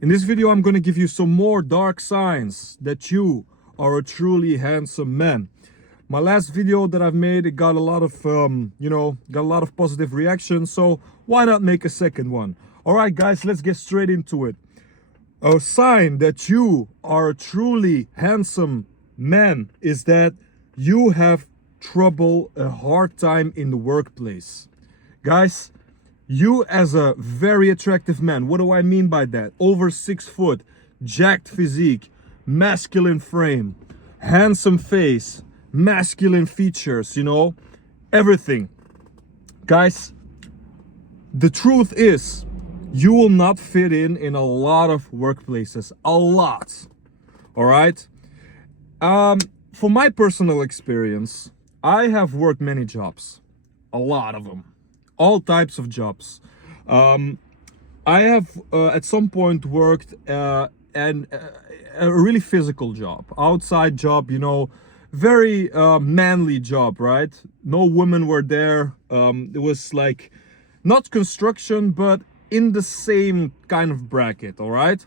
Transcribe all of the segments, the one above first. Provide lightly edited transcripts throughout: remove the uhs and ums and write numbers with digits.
In this video, I'm going to give you some more dark signs that you are a truly handsome man. My last video that I've made, it got a lot of, got a lot of positive reactions. So why not make a second one? All right, guys, let's get straight into it. A sign that you are a truly handsome man is that you have a hard time in the workplace. Guys, you as a very attractive man, what do I mean by that? Over 6 foot, jacked physique, masculine frame, handsome face, masculine features, everything. Guys, the truth is, you will not fit in a lot of workplaces. A lot. All right? For my personal experience, I have worked many jobs. A lot of them. All types of jobs. I have at some point worked a really physical job, outside job, very manly job, right? No women were there. It was like not construction, but in the same kind of bracket, all right?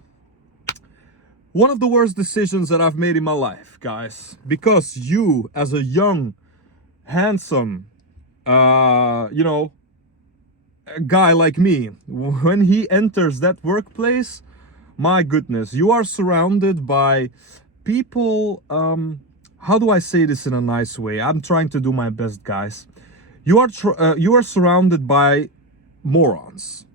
One of the worst decisions that I've made in my life, guys, because you as a young, handsome, a guy like me, when he enters that workplace, my goodness, you are surrounded by people. How do I say this in a nice way? I'm trying to do my best, guys. You are surrounded by morons.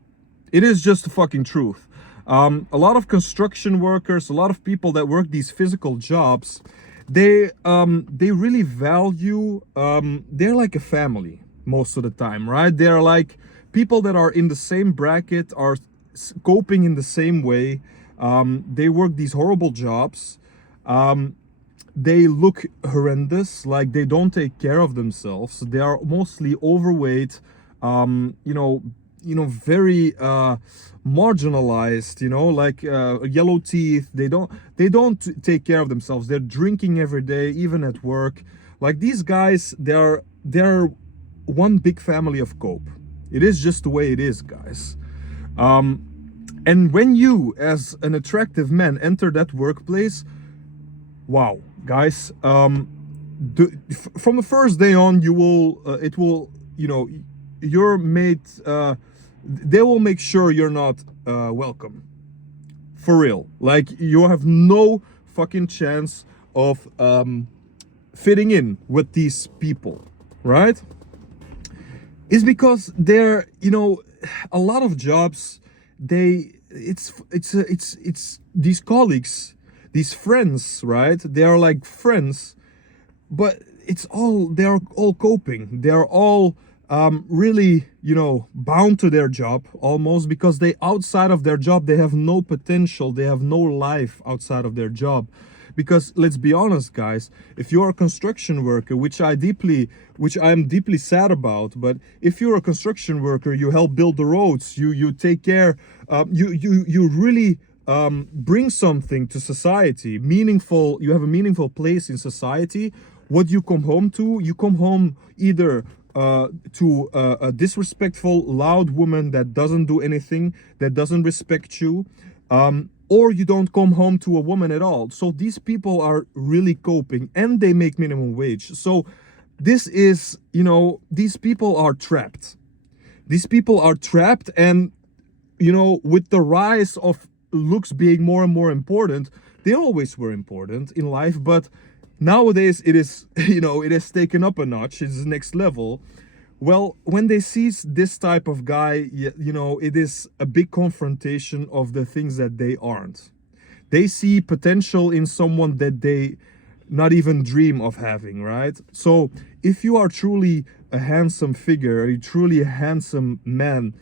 It is just the fucking truth. A lot of construction workers, a lot of people that work these physical jobs, they really value. They're like a family most of the time, right? They're like people that are in the same bracket, are coping in the same way. They work these horrible jobs. They look horrendous, like they don't take care of themselves. They are mostly overweight, very marginalized, like yellow teeth. They don't take care of themselves. They're drinking every day, even at work. Like these guys, they're one big family of cope. It is just the way it is, guys. And when you, as an attractive man, enter that workplace, wow, guys, from the first day on, you're made, they will make sure you're not welcome. For real. Like, you have no fucking chance of fitting in with these people, right? It's because they're, a lot of jobs, it's these colleagues, these friends, right? They are like friends, but they're all coping. They're all really, bound to their job almost, because outside of their job, they have no potential. They have no life outside of their job. Because let's be honest, guys, if you're a construction worker, which I am deeply sad about, but if you're a construction worker, you help build the roads, you take care, you really bring something to society, meaningful. You have a meaningful place in society. What you come home to? You come home either to a disrespectful, loud woman that doesn't do anything, that doesn't respect you, or you don't come home to a woman at all. So these people are really coping, and they make minimum wage. So this is, these people are trapped. These people are trapped, and, with the rise of looks being more and more important, they always were important in life, but nowadays it is, it has taken up a notch. It's the next level. Well, when they see this type of guy, it is a big confrontation of the things that they aren't. They see potential in someone that they not even dream of having, right? So if you are truly a handsome figure, a truly handsome man,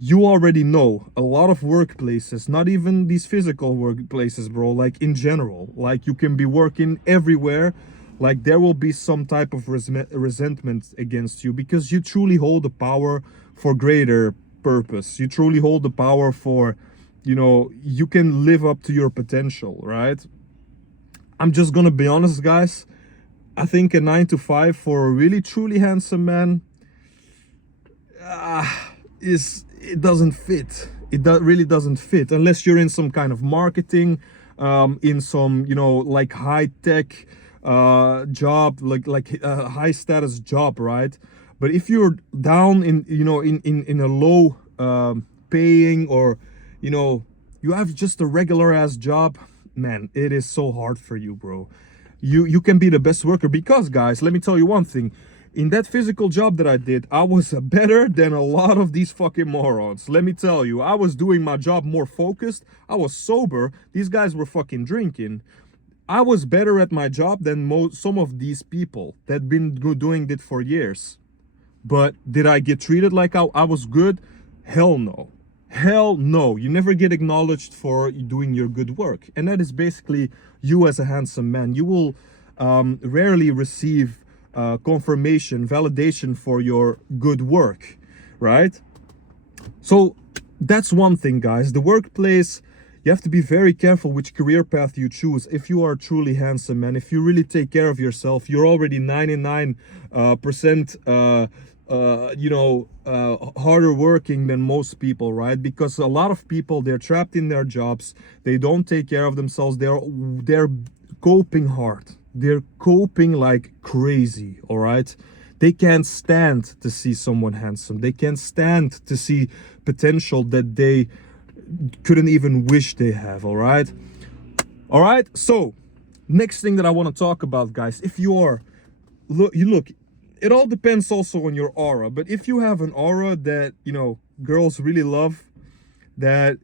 you already know a lot of workplaces, not even these physical workplaces, bro, like in general, like you can be working everywhere, like there will be some type of resentment against you, because you truly hold the power for greater purpose. You truly hold the power for, you can live up to your potential, right? I'm just gonna be honest, guys. I think a 9 to 5 for a really truly handsome man it doesn't fit. really doesn't fit unless you're in some kind of marketing, in some, you know, like high tech job, like a high status job, right? But if you're down in, you know, in a low paying, or, you know, you have just a regular ass job, man, it is so hard for you, bro. You can be the best worker, because guys, let me tell you one thing. In that physical job that I did, I was better than a lot of these fucking morons. Let me tell you, I was doing my job more focused. I was sober. These guys were fucking drinking. I was better at my job than some of these people that been doing it for years. But did I get treated like I was good? Hell no. Hell no. You never get acknowledged for doing your good work. And that is basically you as a handsome man. You will rarely receive confirmation, validation for your good work, right? So that's one thing, guys. The workplace, you have to be very careful which career path you choose. If you are truly handsome, man, if you really take care of yourself, you're already 99% you know, harder working than most people, right? Because a lot of people, they're trapped in their jobs, they don't take care of themselves, they're coping hard, they're coping like crazy, all right? They can't stand to see someone handsome, they can't stand to see potential that they couldn't even wish they have, all right? All right, so next thing that I want to talk about, guys, if you are, look, it all depends also on your aura, but if you have an aura that, you know, girls really love, that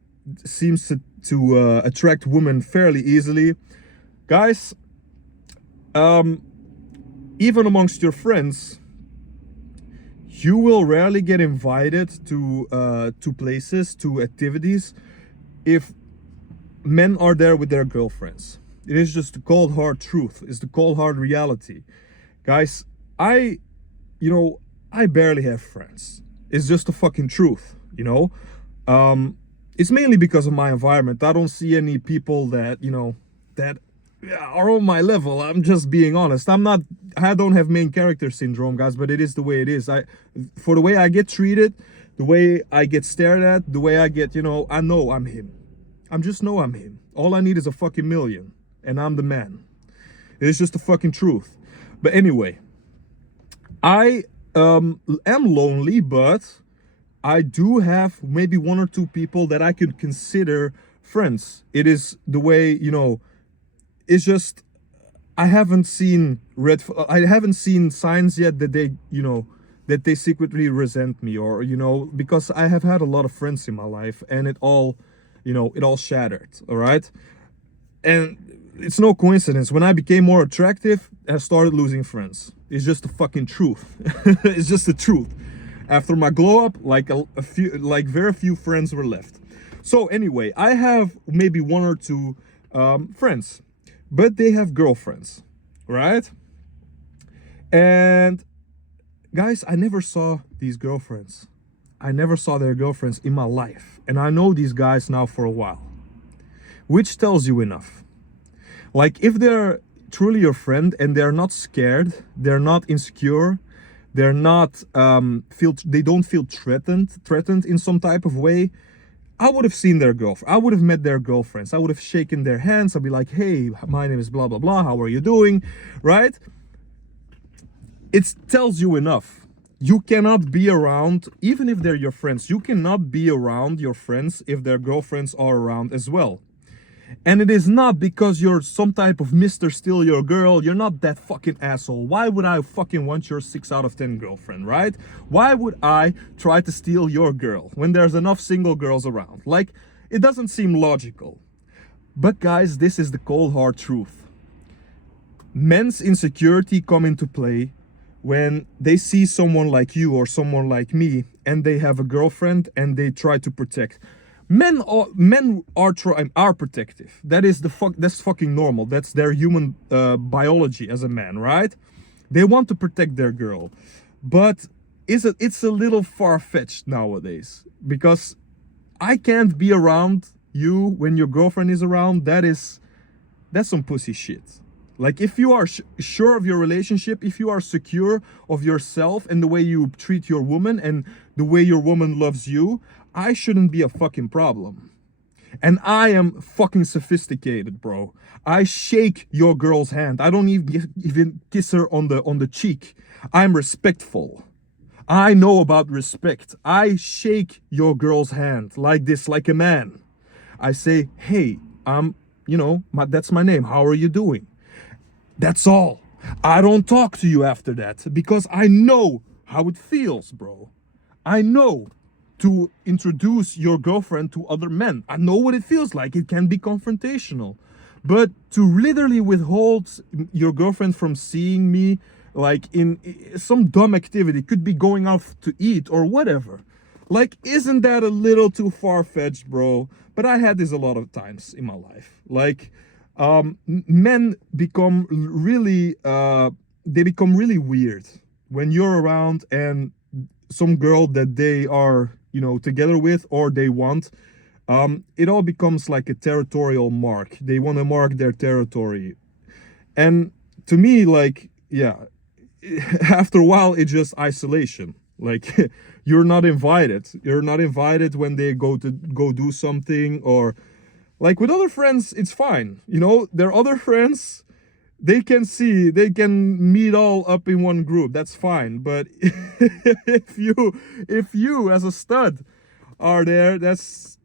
seems to attract women fairly easily, guys, even amongst your friends, you will rarely get invited to places, to activities, if men are there with their girlfriends. It is just the cold hard truth. It's the cold hard reality, guys. I barely have friends. It's just the fucking truth, you know. It's mainly because of my environment. I don't see any people that, you know, that are on my level. I'm just being honest. I don't have main character syndrome, guys, but it is the way it is. For the way I get treated, the way I get stared at, the way I get, you know I'm him. I'm him. All I need is a fucking million, and I'm the man. It's just the fucking truth. But anyway, I am lonely, but I do have maybe one or two people that I could consider friends. It is the way, you know, it's just, I haven't seen signs yet that they, you know, that they secretly resent me, or, you know, because I have had a lot of friends in my life, and it all, you know, it all shattered, all right? And it's no coincidence. When I became more attractive, I started losing friends. It's just the fucking truth. It's just the truth. After my glow up, like very few friends were left. So anyway, I have maybe one or two friends, but they have girlfriends, right? And guys, I never saw these girlfriends. I never saw their girlfriends in my life. And I know these guys now for a while, which tells you enough. Like, if they're truly your friend and they're not scared, they're not insecure, they're not they don't feel threatened in some type of way, I would have seen their girlfriend. I would have met their girlfriends. I would have shaken their hands. I'd be like, hey, my name is blah blah blah, how are you doing, right? It tells you enough. You cannot be around, even if they're your friends, you cannot be around your friends if their girlfriends are around as well. And it is not because you're some type of Mr. Steal Your Girl. You're not that fucking asshole. Why would I fucking want your 6 out of 10 girlfriend, right? Why would I try to steal your girl when there's enough single girls around? Like, it doesn't seem logical. But guys, this is the cold hard truth. Men's insecurity come into play when they see someone like you or someone like me, and they have a girlfriend and they try to protect. Men are protective. That's fucking normal. That's their human biology as a man, right? They want to protect their girl, but it's a little far-fetched nowadays, because I can't be around you when your girlfriend is around. That's some pussy shit. Like, if you are sure of your relationship, if you are secure of yourself and the way you treat your woman and the way your woman loves you, I shouldn't be a fucking problem. And I am fucking sophisticated, bro. I shake your girl's hand. I don't even kiss her on the cheek. I'm respectful. I know about respect. I shake your girl's hand like this, like a man. I say, hey, that's my name. How are you doing? That's all. I don't talk to you after that because I know how it feels, bro. I know to introduce your girlfriend to other men. I know what it feels like. It can be confrontational. But to literally withhold your girlfriend from seeing me like in some dumb activity, could be going out to eat or whatever. Like, isn't that a little too far-fetched, bro? But I had this a lot of times in my life. Like, men become really they become really weird when you're around and some girl that they are together with or they want, it all becomes like a territorial mark. They want to mark their territory, and to me, like, yeah, after a while it's just isolation. Like, you're not invited when they go do something, or like with other friends, it's fine. Their other friends, they can meet all up in one group. That's fine. But if you as a stud are there, that's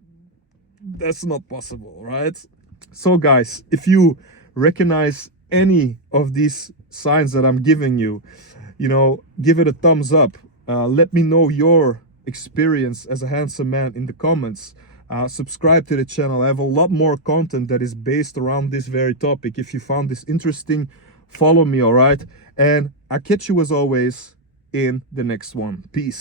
not possible, right? So guys, if you recognize any of these signs that I'm giving you, give it a thumbs up. Let me know your experience as a handsome man in the comments. Subscribe to the channel. I have a lot more content that is based around this very topic. If you found this interesting, follow me, all right? And I'll catch you as always in the next one. Peace.